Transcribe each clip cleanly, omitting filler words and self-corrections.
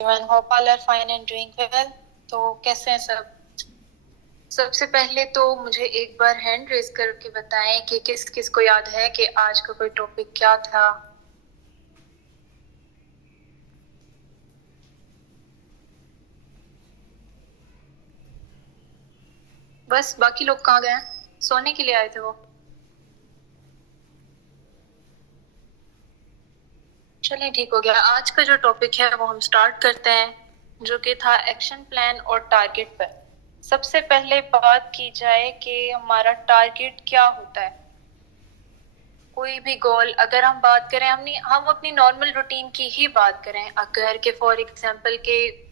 everyone. Hope all are fine and doing well. तो कैसे हैं सब? सबसे पहले तो मुझे एक बार हैंड रेज करके बताएं कि किस किस को याद है कि आज का कोई टॉपिक क्या था. बस बाकी लोग कहाँ गए? सोने के लिए आए थे वो. चलिए ठीक हो गया. आज का जो टॉपिक है वो हम स्टार्ट करते हैं, जो कि था एक्शन प्लान और टारगेट पर. सबसे पहले बात की जाए कि हमारा टारगेट क्या होता है. कोई भी गोल अगर हम बात करें, हम अपनी नॉर्मल रूटीन की ही बात करें, अगर के फॉर एग्जांपल के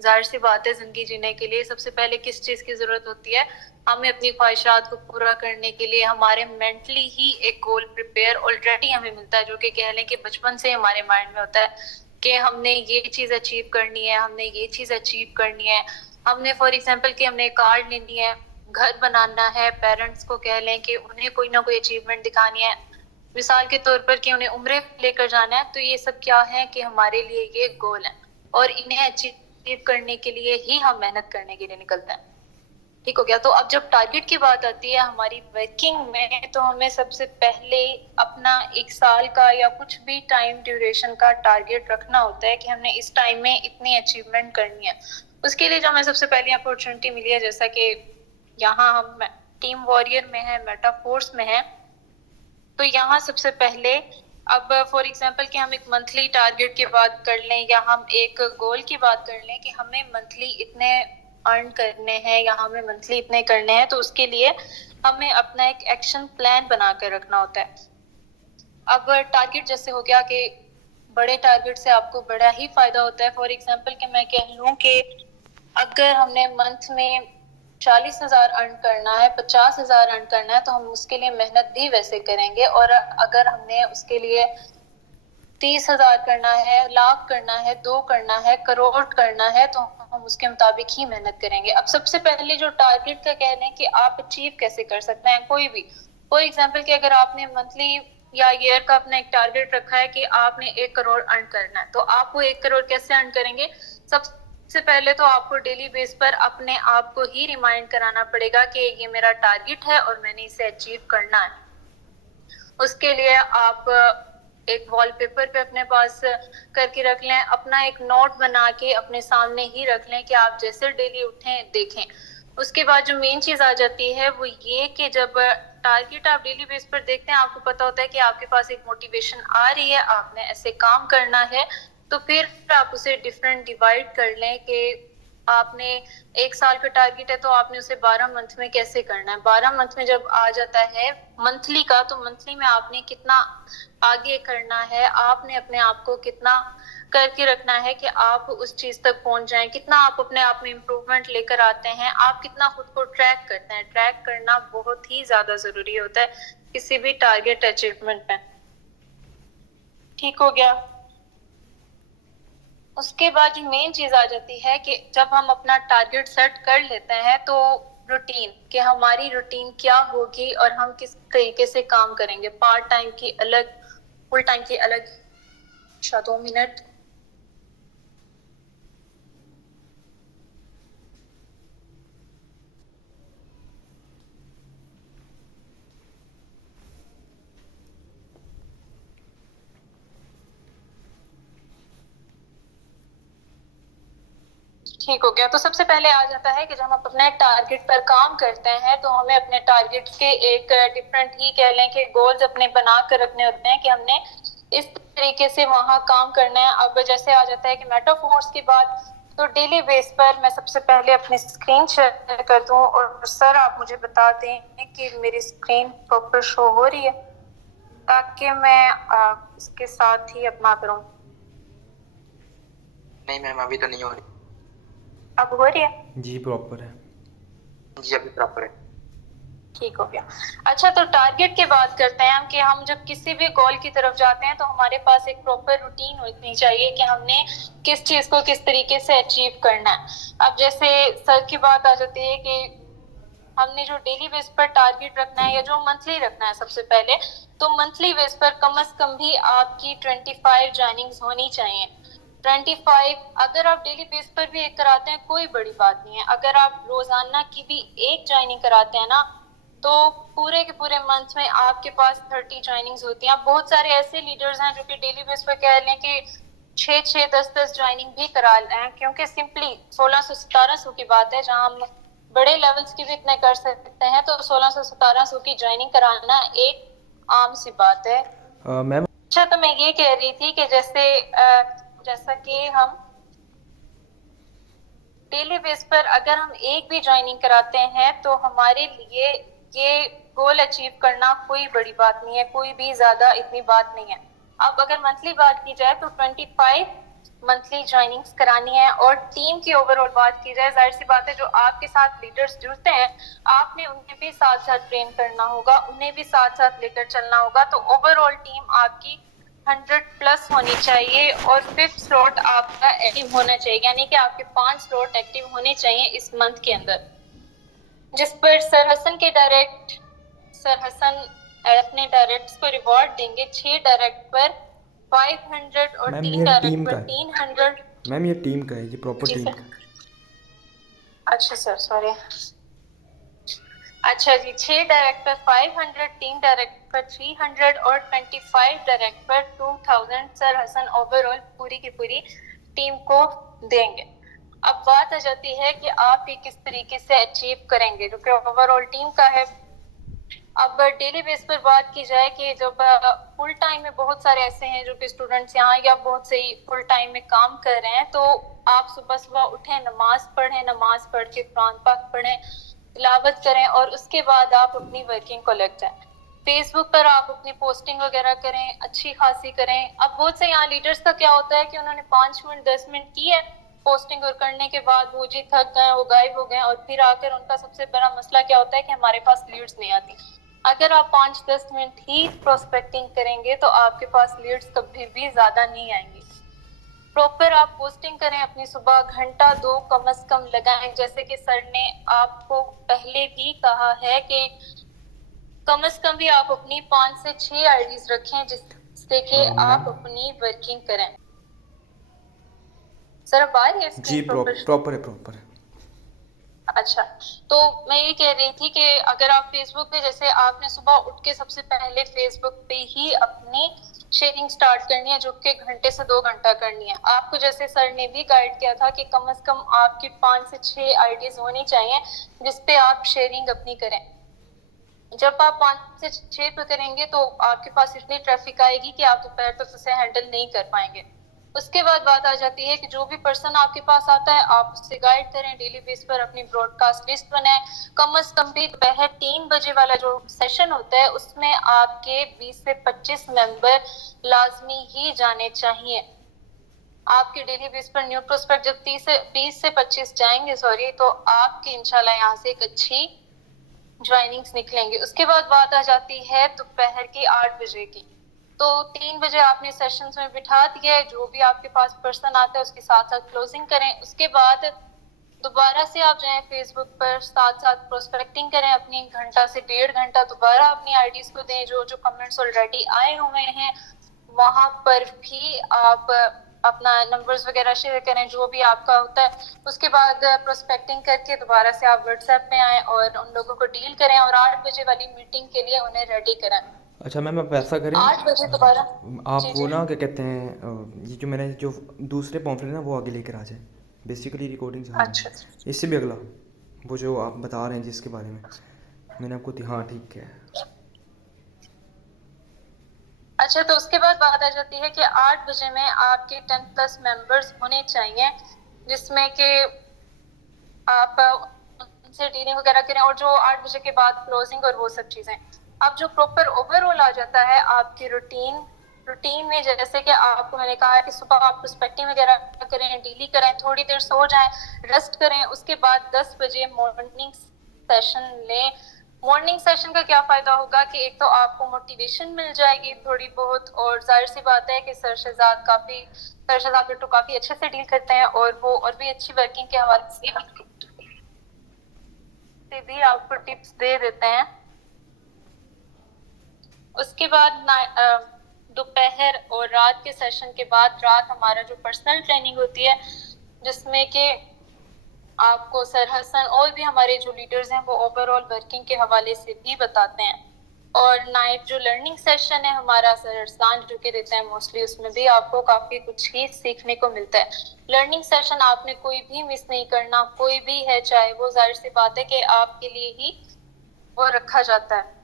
जाहिर सी बात है जिंदगी जीने के लिए सबसे पहले किस चीज की जरूरत होती है. हमें अपनी ख्वाहिशात को पूरा करने के लिए हमारे मेंटली ही एक गोल प्रिपेयर ऑलरेडी हमें मिलता है, जो कि कह लें कि बचपन से हमारे माइंड में होता है कि हमने ये चीज अचीव करनी है, हमने ये चीज अचीव करनी है. हमने फॉर एग्जांपल कि हमने कार लेनी है, घर बनाना है, पेरेंट्स को कह लें कि उन्हें कोई ना कोई अचीवमेंट दिखानी है, मिसाल के तौर पर कि उन्हें उम्रे लेकर जाना है. तो ये सब क्या है कि हमारे लिए ये गोल है और इन्हें अचीव करने के लिए ही हम मेहनत करने के लिए निकलते हैं. ठीक हो गया. तो अब जब टारगेट की बात आती है हमारी वर्किंग में, तो हमें सबसे पहले अपना एक साल का या कुछ भी टाइम ड्यूरेशन का टारगेट रखना होता है कि हमने इस टाइम में इतनी अचीवमेंट करनी है. उसके लिए जो हमें सबसे पहली अपॉर्चुनिटी मिली है, जैसा कि यहाँ हम टीम वॉरियर में है, मेटाफोर्स में है, तो यहाँ सबसे पहले अब फॉर एग्जांपल कि हम एक मंथली टारगेट की बात कर लें या हम एक गोल की बात कर लें कि हमें मंथली इतने अर्न करने हैं या हमें मंथली इतने करने हैं, तो उसके लिए हमें अपना एक एक्शन प्लान बना कर रखना होता है. अब टारगेट जैसे हो गया कि बड़े टारगेट से आपको बड़ा ही फायदा होता है. फॉर एग्जांपल कि मैं कह लूं कि अगर हमने मंथ में 40,000 अर्न करना है, 50,000 अर्न करना है, तो हम उसके लिए मेहनत भी वैसे करेंगे. और अगर हमने उसके लिए 30,000 करना है, लाख करना है, 2 करना है, करोड़ करना है, तो हम उसके मुताबिक ही मेहनत करेंगे. अब सबसे पहले जो टारगेट का कह लें कि आप अचीव कैसे कर सकते हैं कोई भी. फॉर एग्जाम्पल कि अगर आपने मंथली या ईयर का अपना एक टारगेट रखा है कि आपने 1 करोड़ अर्न करना है, तो आप वो 1 करोड़ कैसे अर्न करेंगे? सबसे पहले तो आपको डेली बेस पर अपने आप को ही रिमाइंड कराना पड़ेगा कि ये मेरा टारगेट है और मैंने इसे अचीव करना है. उसके लिए आप एक वॉलपेपर पे अपने पास करके रख लें, अपना एक नोट बना के अपने सामने ही रख लें कि आप जैसे डेली उठें देखें. उसके बाद जो मेन चीज आ जाती है वो ये कि जब टारगेट आप डेली बेस पर देखते हैं, आपको पता होता है कि आपके पास एक मोटिवेशन आ रही है, आपने ऐसे काम करना है, तो फिर आप उसे डिफरेंट डिवाइड कर लें कि आपने 1 साल का टारगेट है तो आपने उसे 12 मंथ में कैसे करना है. 12 मंथ में जब आ जाता है मंथली का, तो मंथली में आपने कितना आगे करना है, आपने अपने आप को कितना करके रखना है कि आप उस चीज तक पहुंच जाएं, कितना आप अपने आप में इम्प्रूवमेंट लेकर आते हैं, आप कितना खुद को ट्रैक करते हैं. ट्रैक करना बहुत ही ज्यादा जरूरी होता है किसी भी टारगेट अचीवमेंट में. ठीक हो गया. उसके बाद जो मेन चीज आ जाती है कि जब हम अपना टारगेट सेट कर लेते हैं, तो रूटीन कि हमारी रूटीन क्या होगी और हम किस तरीके से काम करेंगे. पार्ट टाइम की अलग, फुल टाइम की अलग. अच्छा 2 मिनट. ठीक हो गया. तो सबसे पहले आ जाता है कि जब हम अपने टारगेट पर काम करते हैं, तो हमें अपने टारगेट के एक डिफरेंट ही कह लें कि गोल्स अपने बना कर रखने होते हैं कि हमने इस तरीके से वहां काम करना है. अब जैसे आ जाता है कि मेटाफोर्स की बात, तो डेली बेस पर मैं सबसे पहले अपनी स्क्रीन शेयर कर दूं और सर आप मुझे बता दें कि मेरी स्क्रीन प्रॉपर शो हो रही है, ताकि मैं इसके साथ ही अपना करूं. नहीं मैम अभी तो नहीं हो रही. अब हो रही है? जी प्रॉपर है. जी अभी प्रॉपर है. ठीक हो गया. अच्छा, तो टारगेट की बात करते हैं हम कि हम जब किसी भी गोल की तरफ जाते हैं तो हमारे पास एक प्रॉपर रूटीन होनी चाहिए कि हमने किस चीज को किस तरीके से अचीव करना है. अब जैसे सर की बात आ जाती है कि हमने जो डेली बेस पर टारगेट रखना है या जो मंथली रखना है, सबसे पहले तो मंथली बेस पर कम से कम भी आपकी 25 ज्वाइनिंग्स होनी चाहिए. 25 अगर आप डेली बेस पर भी एक कराते हैं कोई बड़ी बात नहीं है। अगर आप रोजाना की भी एक ज्वाइनिंग कराते हैं ना, तो पूरे के पूरे मंथ में आपके पास 30 ज्वाइनिंग्स होती हैं। बहुत सारे ऐसे लीडर्स हैं जो कि डेली बेस पर कह लें कि 6-6, 10-10 ज्वाइनिंग भी करा रहे हैं, क्योंकि सिंपली 1600-1700 की बात है। जहां हम बड़े लेवल्स की भी इतने कर सकते हैं, तो 1600-1700 की ज्वाइनिंग कराना एक आम सी बात है। मैम अच्छा, तो मैं ये कह रही थी कि जैसा कि हम डेली बेस पर अगर हम एक भी ज्वाइनिंग कराते हैं तो हमारे लिए ये गोल अचीव करना कोई बड़ी बात नहीं है, कोई भी ज्यादा इतनी बात नहीं है। अब अगर मंथली बात की जाए तो 25 मंथली ज्वाइनिंग्स करानी है। और टीम की ओवरऑल बात की जाए, जाहिर सी बात है जो आपके साथ लीडर्स जुड़ते हैं आपने उन्हें भी साथ साथ ट्रेन करना होगा, उन्हें भी साथ साथ लेकर चलना होगा। तो ओवरऑल टीम आपकी 100 प्लस होनी चाहिए और 5th स्लॉट आपका एक्टिव होना चाहिए, यानी कि आपके 5 स्लॉट एक्टिव होने चाहिए इस मंथ के अंदर, जिस पर सर हसन अपने डायरेक्ट्स को रिवॉर्ड देंगे। 6 डायरेक्ट पर 500 और मैम 3 ये डायरेक्ट टीम का पर है। 300। मैम ये टीम का है, ये प्रॉपर जी टीम सर। का है। अच्छा सर, सॉरी। अच्छा जी, 6 डायरेक्ट पर 500, 3 डायरेक्ट पर 300 और 25 डायरेक्ट पर 2000 सर हसन ओवरऑल पूरी की पूरी टीम को देंगे। अब बात आ जाती है कि आप ये किस तरीके से अचीव करेंगे, जो कि ओवरऑल टीम का है। अब डेली बेस पर बात की जाए कि जब फुल टाइम में बहुत सारे ऐसे हैं जो कि स्टूडेंट्स यहाँ या बहुत से फुल टाइम में काम कर रहे हैं, तो आप सुबह सुबह उठें, नमाज पढ़ें, नमाज पढ़ के कुरान पाक पढ़ें, तिलावत करें और उसके बाद आप अपनी वर्किंग को लग जाएं। फेसबुक पर आप अपनी पोस्टिंग वगैरह करें, अच्छी खासी करें। अब बहुत से यहाँ लीडर्स का क्या होता है कि उन्होंने 5 मिनट 10 मिनट की है पोस्टिंग और करने के बाद वो जी थक गए, वो गायब हो गए, और फिर आकर उनका सबसे बड़ा मसला क्या होता है कि हमारे पास लीड्स नहीं आती। अगर आप 5-10 मिनट ही प्रोस्पेक्टिंग करेंगे तो आपके पास लीड्स कभी भी ज्यादा नहीं आएंगी। प्रॉपर आप पोस्टिंग करें, अपनी सुबह घंटा 2 कम से कम लगाएं। जैसे कि सर ने आपको पहले भी कहा है कि कम से कम भी आप अपनी 5 से 6 आईडीज रखें जिससे कि आप मैम अपनी वर्किंग करें। सर अब आ रही है जी स्क्रीन प्रॉपर? प्रॉपर है। अच्छा, तो मैं ये कह रही थी कि अगर आप फेसबुक पे, जैसे आपने सुबह उठ के सबसे पहले फेसबुक पे ही अपनी शेयरिंग स्टार्ट करनी है, जो कि घंटे से 2 घंटा करनी है। आपको जैसे सर ने भी गाइड किया था कि कम से कम आपकी 5 से 6 आईडीज होनी चाहिए जिसपे आप शेयरिंग अपनी करें। जब आप 5 से 6 पे करेंगे तो आपके पास इतनी ट्रैफिक आएगी कि आप दोपहर तक उसे हैंडल नहीं कर पाएंगे। उसके बाद बात आ जाती है कि जो भी पर्सन आपके पास आता है आप उससे गाइड करें, डेली बेस पर अपनी ब्रॉडकास्ट लिस्ट बनाएं। कम से कम भी दोपहर 3 बजे वाला जो सेशन होता है उसमें आपके 20 से 25 मेंबर लाजमी ही जाने चाहिए। आपके डेली बेस पर न्यू प्रोस्पेक्ट जब 20 से 25 जाएंगे तो आपकी इंशाल्लाह यहाँ से एक अच्छी ज्वाइनिंग्स निकलेंगे। उसके बाद बात आ जाती है दोपहर की 8 बजे की। तो 3 बजे आपने सेशंस में बिठा दिया है, जो भी आपके पास पर्सन आता है उसके साथ साथ क्लोजिंग करें। उसके बाद दोबारा से आप जाएं फेसबुक पर, साथ साथ प्रोस्पेक्टिंग करें अपनी, घंटा से 1.5 घंटा दोबारा अपनी आईडीज को दें। जो जो कमेंट्स ऑलरेडी आए हुए हैं वहां पर भी आप अपना नंबर्स वगैरह शेयर करें, जो भी आपका होता है। उसके बाद प्रोस्पेक्टिंग करके दोबारा से आप व्हाट्सएप में आए और उन लोगों को डील करें और 8 बजे वाली मीटिंग के लिए उन्हें रेडी करें। अच्छा मैम आप ऐसा करें, 8 बजे दोबारा। आप जी वो जी। ना क्या कहते हैं ये जो मैंने जो दूसरे पॉम्फलेट ना वो आगे लेकर आ जाए। बेसिकली रिकॉर्डिंग हाँ अच्छा इससे भी अगला वो जो आप बता रहे हैं जिसके बारे में मैंने आपको हाँ ठीक है। अच्छा, तो उसके बाद बात आ जाती है कि 8 बजे में आपके 10 प्लस मेंबर्स होने चाहिए, जिसमें कि आप उनसे डीलिंग वगैरह करें, और जो 8 बजे के बाद क्लोजिंग और वो सब चीजें। अब जो प्रॉपर ओवरऑल आ जाता है आपकी रूटीन में, जैसे कि आपको मैंने कहा है कि सुबह आप प्रोस्पेक्टिंग वगैरह करें, डीली करें, थोड़ी देर सो जाएं, रेस्ट करें। उसके बाद 10 बजे मॉर्निंग सेशन लें। मॉर्निंग सेशन का क्या फायदा होगा कि एक तो आपको मोटिवेशन मिल जाएगी थोड़ी बहुत, और जाहिर सी बात है कि सर शहजाद बिट्टू काफी अच्छे से डील करते हैं और वो और भी अच्छी वर्किंग के हवाले से भी आपको टिप्स दे देते हैं। उसके बाद दोपहर और रात के सेशन के बाद रात हमारा जो पर्सनल ट्रेनिंग होती है, जिसमें कि आपको सर हसन और भी हमारे जो लीडर्स हैं वो ओवरऑल वर्किंग के हवाले से भी बताते हैं। और नाइट जो लर्निंग सेशन है हमारा सर अरसलान जो के देते हैं मोस्टली, उसमें भी आपको काफ़ी कुछ ही सीखने को मिलता है। लर्निंग सेशन आपने कोई भी मिस नहीं करना, कोई भी है चाहे वो, जाहिर सी बात है कि आपके लिए ही वो रखा जाता है।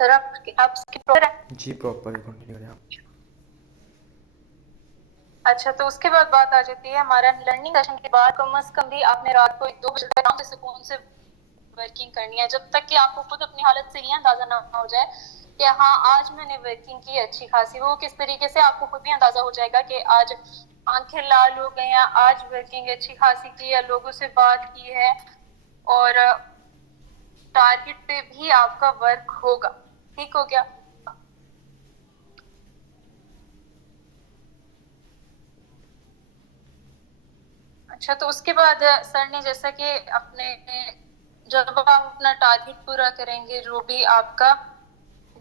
सर आप प्रॉपर है? जी प्रॉपर है, कंटिन्यू करें आप। अच्छा, तो उसके बाद बात आ जाती है हमारा लर्निंग सेशन के बाद कम से कम भी आपने रात को 1-2 बजे तक आराम से सुकून से वर्किंग करनी है, जब तक कि आपको खुद अपनी हालत से ये अंदाजा ना हो जाए कि हाँ आज मैंने वर्किंग की अच्छी खासी। वो किस तरीके से आपको खुद भी अंदाजा हो जाएगा कि आज आंखें लाल हो गई हैं, आज वर्किंग अच्छी खासी की है, लोगों से बात की है और टारगेट पे भी आपका वर्क होगा। ठीक हो गया? अच्छा, तो उसके बाद सर ने जैसा कि अपने जब आप अपना टारगेट पूरा करेंगे, जो भी आपका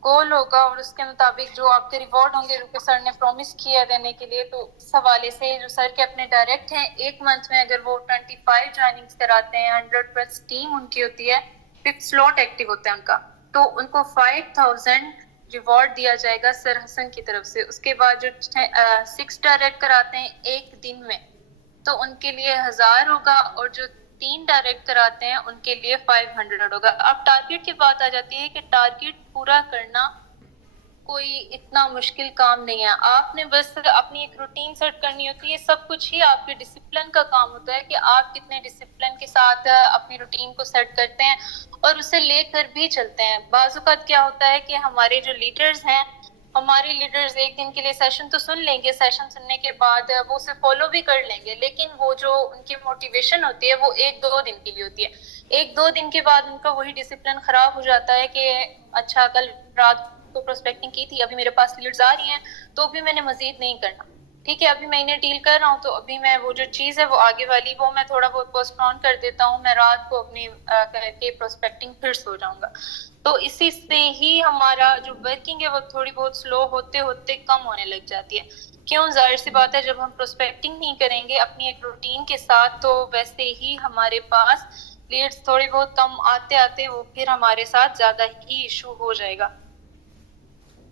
गोल होगा और उसके मुताबिक जो आपके रिवॉर्ड होंगे जो कि सर ने प्रॉमिस किया देने के लिए, तो इस हवाले से जो सर के अपने डायरेक्ट हैं, एक मंथ में अगर वो 25 ज्वाइनिंग्स कराते हैं, 100+ टीम उनकी होती है, 5 स्लॉट एक्टिव होता है उनका, तो उनको 5000 रिवॉर्ड दिया जाएगा सर हसन की तरफ से। उसके बाद जो 6 डायरेक्ट कराते हैं एक दिन में, तो उनके लिए 1000 होगा, और जो 3 डायरेक्ट कराते हैं उनके लिए 500 होगा। अब टारगेट की बात आ जाती है कि टारगेट पूरा करना कोई इतना मुश्किल काम नहीं है, आपने बस अपनी एक रूटीन सेट करनी होती है। सब कुछ ही आपके डिसिप्लिन का काम होता है कि आप कितने डिसिप्लिन के साथ अपनी रूटीन को सेट करते हैं और उसे लेकर भी चलते हैं। बाज़-औक़ात क्या होता है कि हमारे जो लीडर्स हैं, हमारे लीडर्स एक दिन के लिए सेशन तो सुन लेंगे, सेशन सुनने के बाद वो उसे फॉलो भी कर लेंगे, लेकिन वो जो उनकी मोटिवेशन होती है वो 1-2 दिन के लिए होती है। 1-2 दिन के बाद उनका वही डिसिप्लिन खराब हो जाता है कि अच्छा कल रात को प्रोस्पेक्टिंग की थी, अभी मेरे पास लीड्स आ रही हैं, तो भी मैंने मजीद नहीं करना। ठीक है, अभी मैं इन्हें डील कर रहा हूँ, तो अभी मैं वो जो चीज़ है वो आगे वाली वो मैं थोड़ा बहुत पोस्टपोन कर देता हूँ, मैं रात को अपनी करके प्रोस्पेक्टिंग फिर सो जाऊंगा। तो इसी से ही हमारा जो वर्किंग है वो थोड़ी बहुत स्लो होते होते कम होने लग जाती है। क्यों? जाहिर सी बात है, जब हम प्रोस्पेक्टिंग नहीं करेंगे अपनी एक रूटीन के साथ, तो वैसे ही हमारे पास लीड्स थोड़ी बहुत कम आते आते वो फिर हमारे साथ ज़्यादा ही इशू हो जाएगा।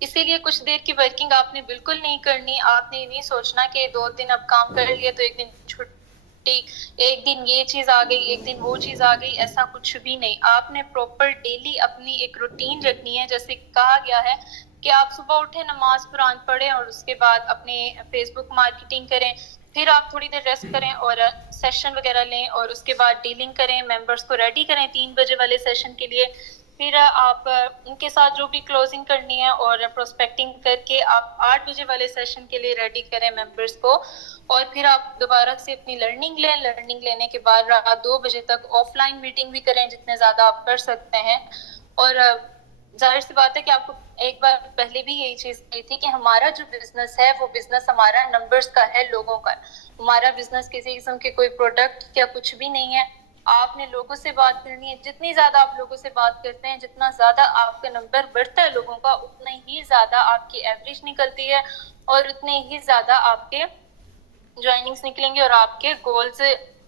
इसीलिए कुछ देर की वर्किंग आपने बिल्कुल नहीं करनी। आपने ये नहीं सोचना कि 2 दिन अब काम कर लिया तो एक दिन छुट्टी, एक दिन ये चीज़ आ गई, एक दिन वो चीज़ आ गई, ऐसा कुछ भी नहीं। आपने प्रॉपर डेली अपनी एक रूटीन रखनी है। जैसे कहा गया है कि आप सुबह उठें, नमाज कुरान पढ़ें और उसके बाद अपने फेसबुक मार्केटिंग करें, फिर आप थोड़ी देर रेस्ट करें और सेशन वगैरह लें और उसके बाद डीलिंग करें, मेंबर्स को रेडी करें 3 बजे वाले सेशन के लिए। फिर आप उनके साथ जो भी क्लोजिंग करनी है और प्रोस्पेक्टिंग करके आप 8 बजे वाले सेशन के लिए रेडी करें मेंबर्स को, और फिर आप दोबारा से अपनी लर्निंग लें। लर्निंग लेने के बाद रात 2 बजे तक ऑफलाइन मीटिंग भी करें जितने ज़्यादा आप कर सकते हैं। और जाहिर सी बात है कि आपको एक बार पहले भी यही चीज़ कही थी कि हमारा जो बिजनेस है वो बिजनेस हमारा नंबर्स का है, लोगों का। हमारा बिजनेस किसी किस्म के कोई प्रोडक्ट या कुछ भी नहीं है। आपने लोगों से बात करनी है। जितनी ज़्यादा आप लोगों से बात करते हैं, जितना ज़्यादा आपका नंबर बढ़ता है लोगों का, उतना ही ज़्यादा आपकी एवरेज निकलती है और उतने ही ज़्यादा आपके ज्वाइनिंग्स निकलेंगे और आपके गोल्स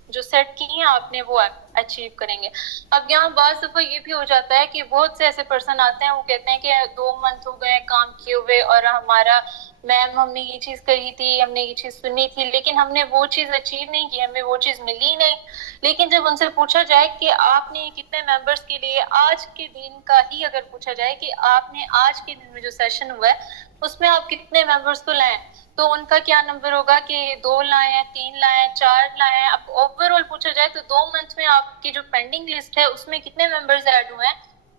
जो सेट किए हैं आपने वो अचीव करेंगे। अब यहाँ बात दफ़ा ये भी हो जाता है कि बहुत से ऐसे पर्सन आते हैं, वो कहते हैं कि 2 मंथ हो गए काम किए हुए और हमारा मैम हमने ये चीज़ कही थी, हमने ये चीज़ सुनी थी, लेकिन हमने वो चीज़ अचीव नहीं की, हमें वो चीज़ मिली नहीं। लेकिन जब उनसे पूछा जाए कि आपने कितने मेंबर्स के लिए आज के दिन का ही अगर पूछा जाए कि आपने आज के दिन में जो सेशन हुआ है उसमें आप कितने मेंबर्स को लाए, तो उनका क्या नंबर होगा कि 2 लाए हैं, 3 लाए हैं, 4 लाए हैं। अब ओवरऑल पूछा जाए तो 2 मंथ में आपकी जो पेंडिंग लिस्ट है उसमें कितने मेंबर्स ऐड हुए हैं,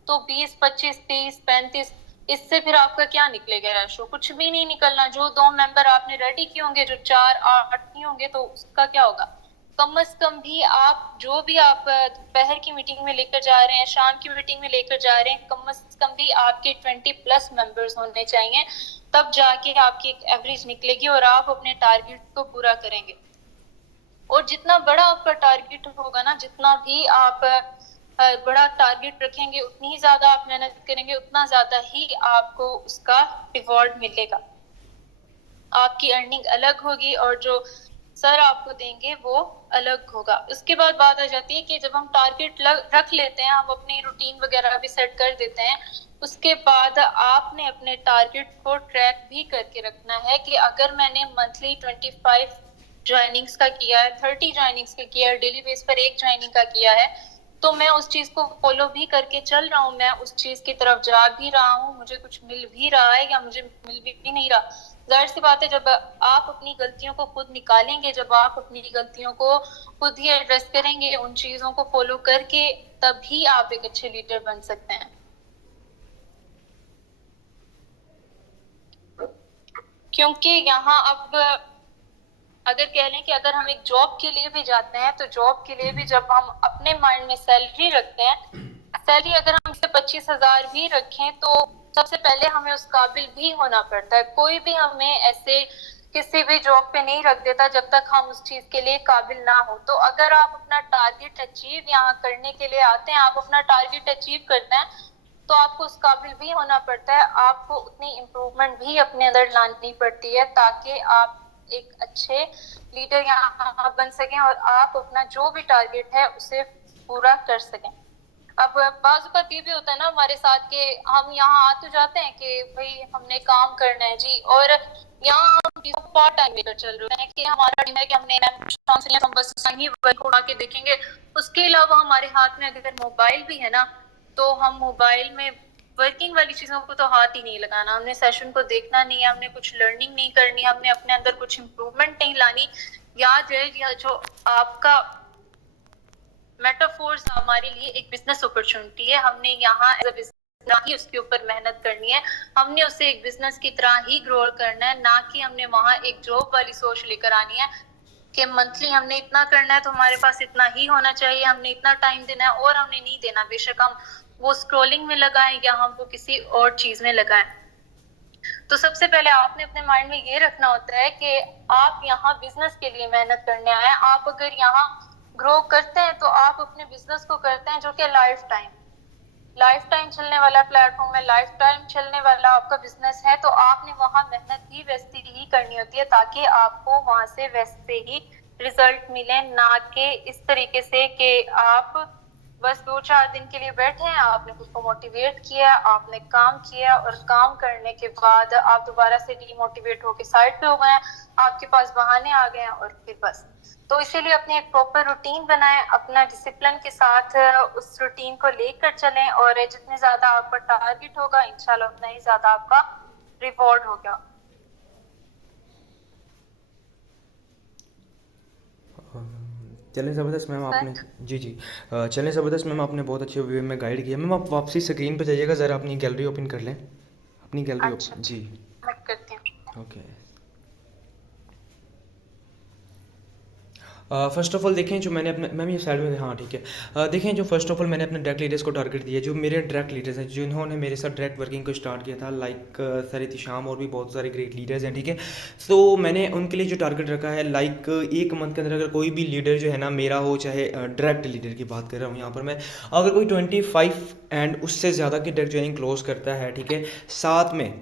तो 20, 25, 30, 35, इससे फिर आपका क्या निकलेगा रेशो? कुछ भी नहीं निकलना। जो 2 मेंबर आपने रेडी किए होंगे, जो 4, 8 नहीं होंगे, तो उसका क्या होगा? कम से कम भी आप जो भी आप दोपहर की मीटिंग में लेकर जा रहे हैं, शाम की मीटिंग में लेकर जा रहे हैं, कम से कम भी आपके 20+ मेंबर्स होने चाहिए, तब जाके आपकी एक एवरेज निकलेगी और आप अपने टारगेट को पूरा करेंगे। और जितना बड़ा आपका टारगेट होगा ना, जितना भी आप बड़ा टारगेट रखेंगे, उतनी ही ज़्यादा आप मेहनत करेंगे, उतना ज़्यादा ही आपको उसका रिवॉर्ड मिलेगा। आपकी अर्निंग अलग होगी और जो सर आपको देंगे वो अलग होगा। उसके बाद बात आ जाती है कि जब हम टारगेट रख लेते हैं, हम अपनी रूटीन वगैरह भी सेट कर देते हैं, उसके बाद आपने अपने टारगेट को ट्रैक भी करके रखना है कि अगर मैंने मंथली 25 ज्वाइनिंग्स का किया है, 30 ज्वाइनिंग्स का किया है, डेली बेस पर 1 ज्वाइनिंग का किया है, तो मैं उस चीज को फॉलो भी करके चल रहा हूँ, मैं उस चीज की तरफ जा भी रहा हूँ, मुझे कुछ मिल भी रहा है या मुझे मिल भी नहीं रहा। जाहिर सी बात है, जब आप अपनी गलतियों को खुद निकालेंगे, जब आप अपनी गलतियों को खुद ही एड्रेस करेंगे, उन चीजों को फॉलो करके, तभी आप एक अच्छे लीडर बन सकते हैं। क्योंकि यहाँ अब अगर कह लें कि अगर हम एक जॉब के लिए भी जाते हैं, तो जॉब के लिए भी जब हम अपने माइंड में सैलरी रखते हैं, सैलरी अगर हम इसे 25,000 भी रखें, तो सबसे पहले हमें उस काबिल भी होना पड़ता है। कोई भी हमें ऐसे किसी भी जॉब पे नहीं रख देता जब तक हम उस चीज के लिए काबिल ना हो। तो अगर आप अपना टारगेट अचीव यहाँ करने के लिए आते हैं, आप अपना टारगेट अचीव करते हैं, तो आपको उस काबिल भी होना पड़ता है, आपको उतनी इम्प्रूवमेंट भी अपने अंदर लानी पड़ती है, ताकि आप एक अच्छे लीडर यहाँ बन सकें और आप अपना जो भी टारगेट है उसे पूरा कर सकें। अब बाजू का ये भी होता है ना हमारे साथ के हम यहाँ आ तो जाते हैं कि भाई हमने काम करना है जी, और यहाँ हम पार्ट टाइम लेकर चल रहे हैं कि हमारा टाइम है कि हमने हम बस ही वर्क उड़ा के देखेंगे। उसके अलावा हमारे हाथ में अगर मोबाइल भी है ना, तो हम मोबाइल में वर्किंग वाली चीजों को तो हाथ ही नहीं लगाना, हमने सेशन को देखना नहीं है, हमने कुछ लर्निंग नहीं करनी, हमने अपने अंदर कुछ इम्प्रूवमेंट नहीं लानी। याद रहे, यह जो आपका मेटाफोर्स हमारे लिए एक बिजनेस अपॉर्चुनिटी है, हमने यहाँ एज अ बिजनेस ना ही उसके ऊपर मेहनत करनी है, हमने उसे एक बिजनेस की तरह ही ग्रो करना है, ना कि हमने वहाँ एक जॉब वाली सोच लेकर आनी है कि मंथली हमने इतना करना है तो हमारे पास इतना ही होना चाहिए, हमने इतना टाइम देना है और हमने नहीं देना, बेशक हम वो स्क्रॉलिंग में लगाएं या हम वो किसी और चीज में लगाएं। तो सबसे पहले आपने अपने माइंड में ये रखना होता है कि आप यहाँ बिजनेस के लिए मेहनत करने आए हैं। आप अगर यहाँ ग्रो करते हैं तो आप अपने बिजनेस को करते हैं जो कि लाइफ टाइम चलने वाला प्लेटफॉर्म है, लाइफ टाइम चलने वाला आपका बिजनेस है, तो आपने वहां मेहनत भी वैसे ही करनी होती है ताकि आपको वहां से वैसे ही रिजल्ट मिले, ना कि इस तरीके से कि आप बस 2-4 दिन के लिए बैठे हैं, आपने खुद को मोटिवेट किया, आपने काम किया और काम करने के बाद आप दोबारा से डीमोटिवेट होकर साइड पे हो गए, आपके पास बहाने आ गए और फिर बस। तो इसीलिए अपनी एक प्रॉपर रूटीन बनाएं, अपना डिसिप्लिन के साथ उस रूटीन को लेकर चलें, और जितने ज्यादा आपका टारगेट होगा इंशाल्लाह उतना ही ज्यादा आपका रिवॉर्ड होगा। चलें ज़बरदस्त मैम, आपने जी चलें ज़बरदस्त मैम, आपने बहुत अच्छे वे में गाइड किया। मैम आप वापसी स्क्रीन पे जाइएगा, ज़रा अपनी गैलरी ओपन कर लें, अपनी गैलरी ओपन जी। मैं करती हूँ। ओके, फर्स्ट ऑफ ऑल देखें जो मैंने अपने मैम ये साइड में, हाँ ठीक है, देखें जो फर्स्ट ऑफ ऑल मैंने अपने डायरेक्ट लीडर्स को टारगेट दिया, जो मेरे डायरेक्ट लीडर्स हैं जिन्होंने मेरे साथ डायरेक्ट वर्किंग को स्टार्ट किया था, लाइक सर इतिशाम और भी बहुत सारे ग्रेट लीडर्स हैं, ठीक है। सो मैंने उनके लिए जो टारगेट रखा है, लाइक 1 मंथ के अंदर अगर कोई भी लीडर जो है ना मेरा हो, चाहे डायरेक्ट लीडर की बात कर रहा हूँ यहाँ पर मैं, अगर कोई 25 एंड उससे ज़्यादा की डायरेक्ट ज्वाइनिंग क्लोज करता है, ठीक है, साथ में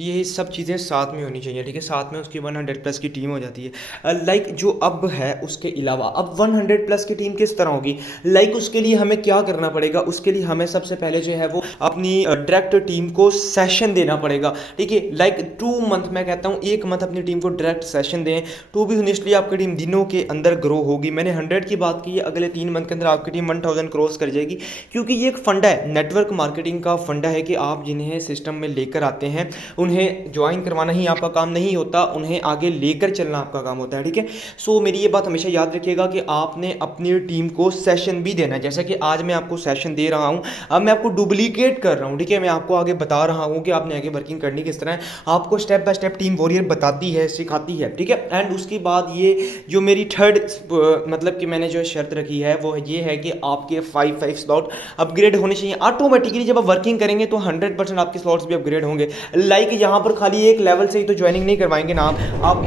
ये सब चीज़ें साथ में होनी चाहिए, ठीक है, साथ में उसकी 100+ की टीम हो जाती है। लाइक जो अब है उसके अलावा अब 100+ की टीम किस तरह होगी, लाइक उसके लिए हमें क्या करना पड़ेगा, उसके लिए हमें सबसे पहले जो है वो अपनी डायरेक्ट टीम को सेशन देना पड़ेगा, ठीक है। लाइक 2 मंथ, मैं कहता हूँ 1 मंथ अपनी टीम को डायरेक्ट सेशन दें, टू बी ऑनेस्टली आपकी टीम दिनों के अंदर ग्रो होगी। मैंने 100 की बात की है, अगले 3 मंथ के अंदर आपकी टीम 1000 क्रॉस कर जाएगी, क्योंकि ये एक फंडा है, नेटवर्क मार्केटिंग का फंडा है कि आप जिन्हें सिस्टम में लेकर आते हैं उन्हें ज्वाइन करवाना ही आपका काम नहीं होता, उन्हें आगे लेकर चलना आपका काम होता है, ठीक है। सो मेरी ये बात हमेशा याद रखिएगा कि आपने अपनी टीम को सेशन भी देना है, जैसा कि आज मैं आपको सेशन दे रहा हूँ, अब मैं आपको डुप्लीकेट कर रहा हूँ, ठीक है, मैं आपको आगे बता रहा हूँ कि आपने आगे वर्किंग करनी किस तरह है, आपको step by step team warrior बताती है, सिखाती है, ठीक है। एंड उसके बाद ये जो मेरी थर्ड मतलब कि मैंने जो शर्त रखी है वो ये है कि आपके 5 स्लॉट अपग्रेड होने चाहिए ऑटोमेटिकली। जब आप वर्किंग करेंगे तो 100% आपके स्लॉट्स भी अपग्रेड होंगे। लाइक यहाँ पर खाली एक लेवल से ही तो ज्वाइनिंग नहीं करवाएंगे ना आप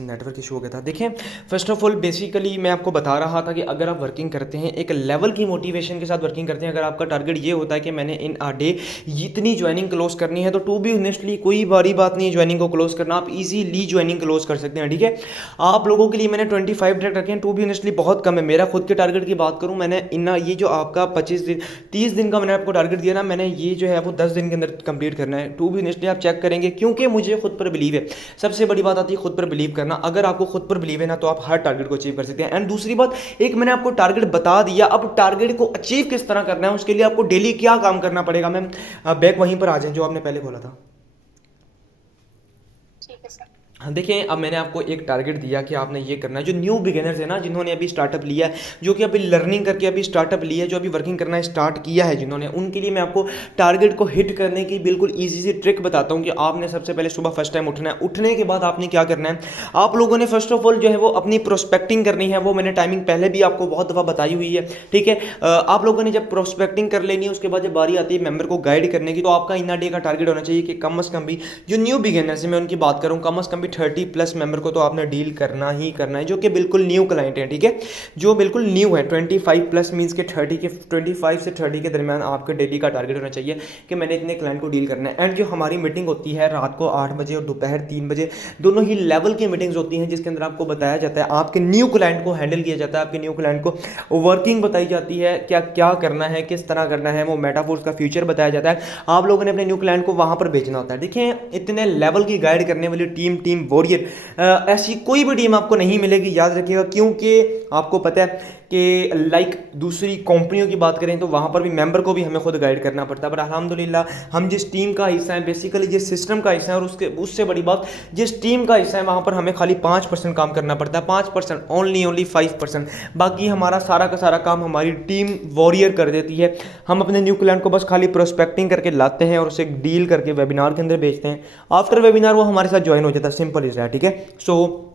नेटवर्क इशू हो गया था। देखें, फर्स्ट ऑफ ऑल बेसिकली मैं आपको बता रहा था कि अगर आप वर्किंग करते हैं एक लेवल की मोटिवेशन के साथ वर्किंग करते हैं, अगर आपका टारगेट ये होता है कि मैंने इन अ डे इतनी ज्वाइनिंग क्लोज करनी है, तो टू बी ऑनेस्टली कोई बड़ी बात नहीं है ज्वाइनिंग को क्लोज करना, आप इजीली ज्वाइनिंग क्लोज कर सकते हैं। ठीक है, आप लोगों के लिए मैंने 25 डायरेक्ट रखे हैं, टू बी ऑनेस्टली बहुत कम है। मेरा खुद के टारगेट की बात करूँ, मैंने इन ये जो आपका 25 दिन 30 दिन का मैंने आपको टारगेट दिया ना, मैंने ये जो है वो 10 दिन के अंदर कंप्लीट करना है। टू बी ऑनेस्टली आप चेक करेंगे, क्योंकि मुझे खुद पर बिलीव है। सबसे बड़ी बात आती है खुद पर बिलीव करना। अगर आपको खुद पर बिलीव है ना, तो आप हर टारगेट को अचीव कर सकते हैं। एंड दूसरी बात, एक मैंने आपको टारगेट बता दिया, अब टारगेट को अचीव किस तरह करना है, उसके लिए आपको डेली क्या काम करना पड़ेगा। मैम बैक वहीं पर आ जाए जो आपने पहले बोला था। ठीक है सर। हाँ, देखें, अब मैंने आपको एक टारगेट दिया कि आपने ये करना है। जो न्यू बिगिनर्स है ना, जिन्होंने अभी स्टार्टअप लिया है, जो कि अभी लर्निंग करके अभी स्टार्टअप लिया है, जो अभी वर्किंग करना स्टार्ट किया है जिन्होंने, उनके लिए मैं आपको टारगेट को हिट करने की बिल्कुल ईजी सी ट्रिक बताता हूँ कि आपने सबसे पहले सुबह फर्स्ट टाइम उठना है। उठने के बाद आपने क्या करना है, आप लोगों ने फर्स्ट ऑफ ऑल जो है वो अपनी प्रोस्पेक्टिंग करनी है। वो मैंने टाइमिंग पहले भी आपको बहुत दफ़ा बताई हुई है। ठीक है, आप लोगों ने जब प्रोस्पेक्टिंग कर लेनी है, उसके बाद जब बारी आती है मेंबर को गाइड करने की, तो आपका इन डे का टारगेट होना चाहिए कि कम से कम भी जो न्यू बिगिनर्स है, मैं उनकी बात करूँ, कम से कम भी 30+ मेंबर को तो आपने डील करना ही करना है, जो कि बिल्कुल न्यू क्लाइंट है। ठीक है, जो बिल्कुल न्यू है। 25+ मींस के 25 से 30 के दरमियान आपके डेली का टारगेट होना चाहिए कि मैंने इतने क्लाइंट को डील करना है। एंड जो हमारी मीटिंग होती है रात को 8 बजे और दोपहर 3 बजे, दोनों ही लेवल की मीटिंग्स होती हैं, जिसके अंदर आपको बताया जाता है, आपके न्यू क्लाइंट को हैंडल किया जाता है, आपके न्यू क्लाइंट को वर्किंग बताई जाती है, क्या क्या करना है, किस तरह करना है, वो मेटाफोर्स का फ्यूचर बताया जाता है। आप लोगों ने अपने न्यू क्लाइंट को वहां पर भेजना होता है। देखिए, इतने लेवल की गाइड करने वाली टीम वॉरियर ऐसी कोई भी टीम आपको नहीं मिलेगी, याद रखिएगा। क्योंकि आपको पता है कि लाइक दूसरी कंपनियों की बात करें तो वहाँ पर भी मेंबर को भी हमें खुद गाइड करना पड़ता है, पर अल्हम्दुलिल्लाह हम जिस टीम का हिस्सा है, बेसिकली जिस सिस्टम का हिस्सा है, और उससे बड़ी बात जिस टीम का हिस्सा है, वहाँ पर हमें खाली 5% काम करना पड़ता है। 5%, ओनली 5%। बाकी हमारा सारा का सारा काम हमारी टीम वॉरियर कर देती है। हम अपने न्यू क्लाइंट को बस खाली प्रोस्पेक्टिंग करके लाते हैं और उसे डील करके वेबिनार के अंदर भेजते हैं। आफ्टर वेबिनार वो हमारे साथ ज्वाइन हो जाता है, सिंपल इज दैट। ठीक है, सो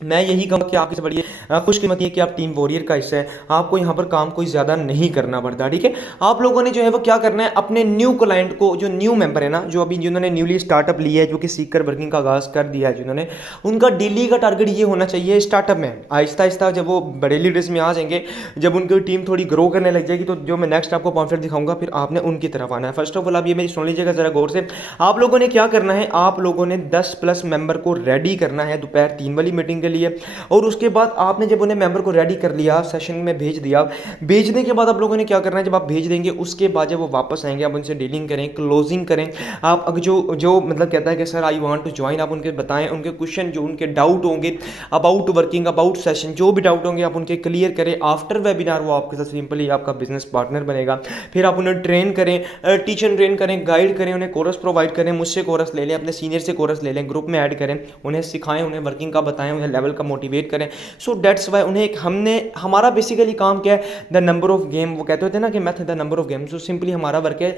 मैं यही कहूँगा कि आपकी बड़ी खुशकिस्मती है कि आप टीम वॉरियर का हिस्सा है, आपको यहाँ पर काम कोई ज़्यादा नहीं करना पड़ता। ठीक है, आप लोगों ने जो है वो क्या करना है, अपने न्यू क्लाइंट को, जो न्यू मेंबर है ना, जो अभी जिन्होंने न्यूली स्टार्टअप लिया है, जो कि सीख कर वर्किंग का आगाज़ कर दिया है जिन्होंने, उनका डेली का टारगेट ये होना चाहिए स्टार्टअप में। आहिस्ता आहिस्ता जब वो बड़े लीडर्स में आ जाएंगे, जब उनकी टीम थोड़ी ग्रो करने लग जाएगी, तो जो मैं नेक्स्ट आपको पॉम्फलेट दिखाऊंगा, फिर आपने उनकी तरफ आना है। फर्स्ट ऑफ ऑल आप ये मेरी सुन लीजिएगा ज़रा गौर से। आप लोगों ने क्या करना है, आप लोगों ने 10+ मेंबर को रेडी करना है दोपहर 3 वाली मीटिंग के लिए। और उसके बाद आपने जब उन्हें मेंबर को रेडी कर लिया, सेशन में भेज दिया, भेजने के बाद आप लोगों ने क्या करना है, जब आप भेज देंगे उसके बाद जब वो वापस आएंगे, आप उनसे डीलिंग करें, क्लोजिंग करें। आप अगर जो मतलब कहता है कि sir I want to join, आप उनके बताएं, उनके क्वेश्चन जो उनके डाउट होंगे अबाउट वर्किंग, अबाउट सेशन, जो भी डाउट होंगे आप उनके क्लियर करें। आफ्टर वेबिनार वो आपके साथ सिंपली आपका बिजनेस पार्टनर बनेगा। फिर आप उन्हें ट्रेन करें, टीचर ट्रेन करें, गाइड करें, उन्हें कोर्स प्रोवाइड करें, मुझसे कोर्स ले लें, अपने सीनियर से कोर्स ले लें, ग्रुप में ऐड करें, उन्हें सिखाएं, उन्हें वर्किंग का बताएं, उन्हें लेवल का मोटिवेट करें। सो डेट्स वाई उन्हें हमारा बेसिकली काम क्या है, द नंबर ऑफ गेम, वो कहते होते हैं ना कि math the number of game. So simply हमारा वर्क है,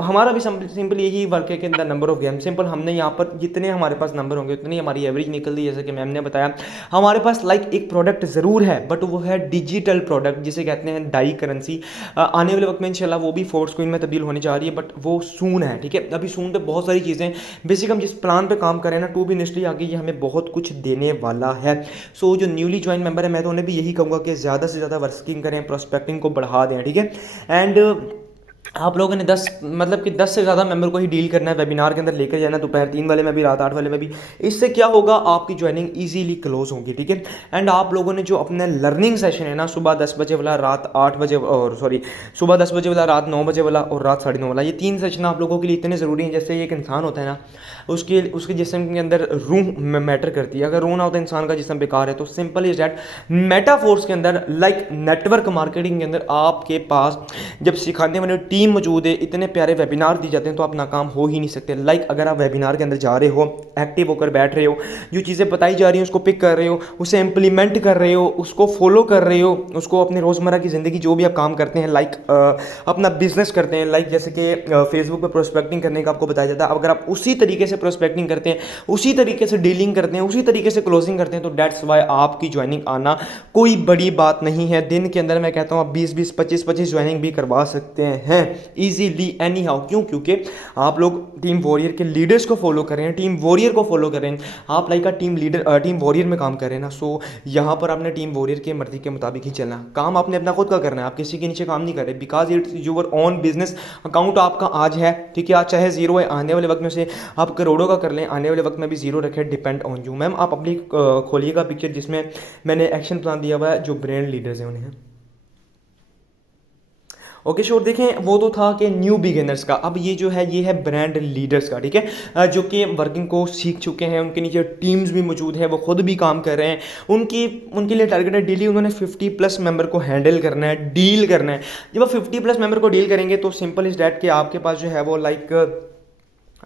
हमारा भी सिंपली यही वर्क है कि the number of game. Simple हमने यहाँ पर जितने हमारे पास नंबर होंगे उतनी हमारी एवरेज निकलती है। जैसे कि मैम ने बताया, हमारे पास लाइक एक प्रोडक्ट ज़रूर है, बट वो है डिजिटल प्रोडक्ट, जिसे कहते हैं डाई करेंसी। आने वाले वक्त में इंशाल्लाह वो भी फोर्स कोइन में तब्दील होने जा रही है, बट वो सून है। ठीक है, अभी सून पे बहुत सारी चीज़ें, बेसिक हम जिस प्लान पे काम करें ना, टू बी ऑनेस्टली आगे ये हमें बहुत कुछ देने वाला है। सो जो न्यूली ज्वाइन मेंबर है, मैं तो उन्हें भी यही कहूँगा कि ज़्यादा से ज़्यादा वर्किंग करें, प्रोस्पेक्टिंग को बढ़ा दें। ठीक है, एंड आप लोगों ने 10 से ज़्यादा मेंबर को ही डील करना है, वेबिनार के अंदर लेकर जाना, दोपहर 3 वाले में भी, रात 8 वाले में भी। इससे क्या होगा, आपकी ज्वाइनिंग इजीली क्लोज होगी। ठीक है, एंड आप लोगों ने जो अपना लर्निंग सेशन है ना, सुबह 10 बजे वाला, रात 8 बजे, और सॉरी सुबह 10 बजे वाला, रात 9 बजे वाला और रात 9:30 वाला, ये 3 सेशन आप लोगों के लिए इतने ज़रूरी हैं। जैसे एक इंसान होता है ना, उसके जिस्म के अंदर रूह मैटर करती है। अगर रूह ना होता इंसान का जिस्म बेकार है। तो सिंपल इज डैट मेटाफोर्स के अंदर, लाइक नेटवर्क मार्केटिंग के अंदर, आपके पास जब सिखाने वाली टीम मौजूद है, इतने प्यारे वेबिनार दिए जाते हैं, तो आप नाकाम हो ही नहीं सकते। लाइक अगर आप वेबिनार के अंदर जा रहे हो, एक्टिव होकर बैठ रहे हो, जो चीज़ें बताई जा रही हैं उसको पिक कर रहे हो, उसे इम्प्लीमेंट कर रहे हो, उसको फॉलो कर रहे हो, उसको अपने रोज़मर्रा की ज़िंदगी जो भी आप काम करते हैं, लाइक अपना बिजनेस करते हैं, लाइक जैसे कि फेसबुक पर प्रोस्पेक्टिंग करने का आपको बताया जाता है, अगर आप उसी तरीके से प्रोस्पेक्टिंग करते हैं, उसी तरीके से डीलिंग करते हैं, उसी तरीके से क्लोजिंग करते हैं, तो डेट्स वाई आपकी ज्वाइनिंग आना कोई बड़ी बात नहीं है। दिन के अंदर मैं कहता हूँ आप 20-20, 25-25 ज्वाइनिंग भी करवा सकते हैं ईजीली एनी हाउ। क्यों? क्योंकि आप लोग टीम वॉरियर के लीडर्स को फॉलो कर रहे हैं, टीम वॉरियर को फॉलो कर रहे हैं, आप like a team leader, team warrior में काम कर रहे हैं ना। सो यहाँ पर आपने टीम वॉरियर की मर्जी के मुताबिक ही चलना, काम आपने अपना खुद का करना है, आप किसी के नीचे काम नहीं कर रहे, because it's your own business. Account आपका आज है, ठीक है, आज चाहे जीरो है, आने वाले वक्त में से आप करोड़ों का कर लें, आने वाले वक्त में भी जीरो रखें, डिपेंड ऑन यू। मैम आप अपनी खोलिएगा पिक्चर जिसमें मैंने एक्शन प्लान दिया हुआ है, जो ब्रांड लीडर्स हैं उन्हें। ओके श्योर, देखें वो तो था कि न्यू बिगिनर्स का, अब ये जो है ये है ब्रांड लीडर्स का, ठीक है, जो कि वर्किंग को सीख चुके हैं, उनके नीचे टीम्स भी मौजूद है, वो खुद भी काम कर रहे हैं, उनके लिए टारगेट है डेली उन्होंने 50+ मेंबर को हैंडल करना है, डील करना है। जब आप 50+ मेंबर को डील करेंगे तो सिंपल इज डैट कि आपके पास जो है वो लाइक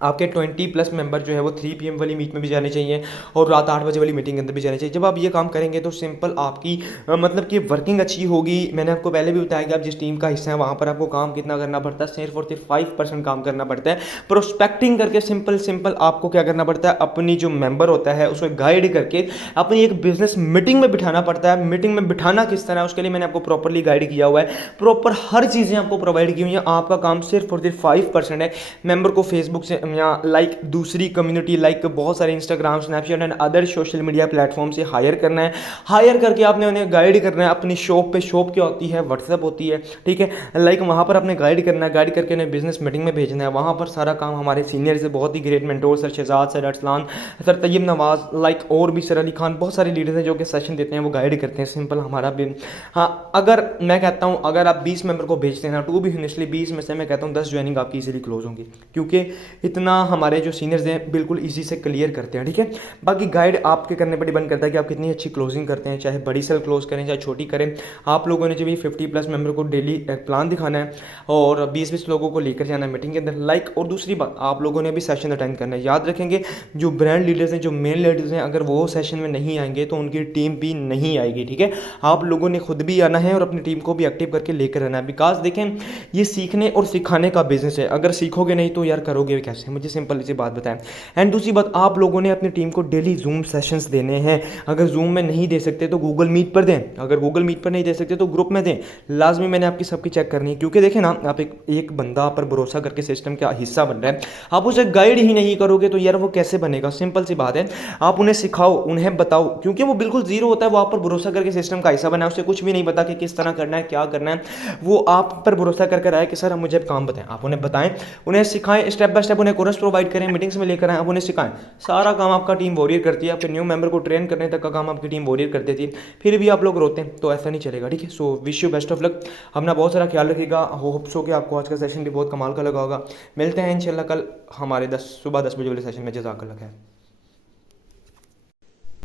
आपके 20+ मेंबर जो है वो 3 PM वाली मीट में भी जाने चाहिए और रात 8 बजे वाली मीटिंग के अंदर भी जाने चाहिए। जब आप ये काम करेंगे तो सिंपल आपकी मतलब कि वर्किंग अच्छी होगी। मैंने आपको पहले भी बताया कि आप जिस टीम का हिस्सा है वहाँ पर आपको काम कितना करना पड़ता है, सिर्फ 45% काम करना पड़ता है। प्रोस्पेक्टिंग करके सिंपल आपको क्या करना पड़ता है, अपनी जो मेंबर होता है उसको गाइड करके अपनी एक बिजनेस मीटिंग में बिठाना पड़ता है। मीटिंग में बिठाना किस तरह है उसके लिए मैंने आपको प्रॉपरली गाइड किया हुआ है, प्रॉपर हर चीज़ें आपको प्रोवाइड की हुई हैं। आपका काम सिर्फ 45% है मेंबर को फेसबुक से या लाइक दूसरी कम्युनिटी लाइक बहुत सारे Instagram, Snapchat and other social media platform से हायर करना है। हायर करके आपने उन्हें गाइड करना है अपनी शॉप पे। शॉप क्या होती है? व्हाट्सएप होती है, ठीक है, लाइक वहाँ पर आपने गाइड करना है, गाइड करके उन्हें बिजनेस मीटिंग में भेजना है। वहाँ पर सारा काम हमारे सीनियर से बहुत ही great mentor sir Shahzad, sir Arsalan, sir Tayyab Nawaz, like और भी सर अली खान, बहुत सारे लीडर्स हैं जो कि सेशन देते हैं, वो गाइड करते हैं। सिंपल हमारा भी हाँ, अगर मैं कहता हूँ अगर आप 20 मेंबर को भेजते हैं ना, टू बी ऑनेस्टली 20 में से मैं कहता हूँ 10 ज्वाइनिंग आपकी इजीली क्लोज होंगी, क्योंकि इतना हमारे जो सीनियर्स हैं बिल्कुल इजी से क्लियर करते हैं, ठीक है। बाकी गाइड आपके करने पर डिपेंड करता है कि आप कितनी अच्छी क्लोजिंग करते हैं, चाहे बड़ी सेल क्लोज करें चाहे छोटी करें। आप लोगों ने जब ये 50+ मेंबर को डेली प्लान दिखाना है और 20-20 लोगों को लेकर जाना है मीटिंग के अंदर, लाइक। और दूसरी बात, आप लोगों ने भी सेशन अटेंड करना है। याद रखेंगे जो ब्रांड लीडर्स हैं, जो मेन लीडर्स हैं, अगर वो सेशन में नहीं आएंगे तो उनकी टीम भी नहीं आएगी, ठीक है। आप लोगों ने खुद भी आना है और अपनी टीम को भी एक्टिव करके लेकर आना है, बिकॉज देखें ये सीखने और सिखाने का बिजनेस है। अगर सीखोगे नहीं तो यार करोगे कैसे? मुझे सिंपल सी बात बताएं। एंड दूसरी बात, आप लोगों ने अपनी टीम को डेली जूम सेशंस देने हैं। अगर जूम में नहीं दे सकते तो गूगल मीट पर दें, अगर गूगल मीट पर नहीं दे सकते तो ग्रुप में दें। लाजमी मैंने आपकी सबकी चेक करनी है, क्योंकि देखें ना, आप एक बंदा पर भरोसा करके सिस्टम का हिस्सा बन रहा है, आप उसे गाइड ही नहीं करोगे तो यार वो कैसे बनेगा? सिंपल सी बात है, आप उन्हें सिखाओ, उन्हें बताओ, क्योंकि वो बिल्कुल जीरो होता है, वो आप पर भरोसा करके सिस्टम का हिस्सा बना है, उसे कुछ भी नहीं पता कि किस तरह करना है, क्या करना है। वो आप पर भरोसा करके आए कि सर मुझे काम बताएं, आप उन्हें बताएं, उन्हें सिखाएं, स्टेप बाय स्टेप उन्हें कोर्स प्रोवाइड करें, मीटिंग्स में लेकर आएं, आप उन्हें सिखाएं। सारा काम आपका टीम वॉरियर करती है। आपके न्यू मेंबर को ट्रेन करने तक का काम आपकी टीम वॉरियर कर देती है, फिर भी आप लोग रोते हैं, तो ऐसा नहीं चलेगा, ठीक है। So wish you best of luck, अपना बहुत सारा ख्याल रखिएगा। होप सो कि आपको आज का सेशन भी बहुत कमाल का लगा होगा। मिलते हैं इंशाल्लाह कल हमारे सुबह 10 बजे वाले सेशन में। जज़ाकल्लाह खैर।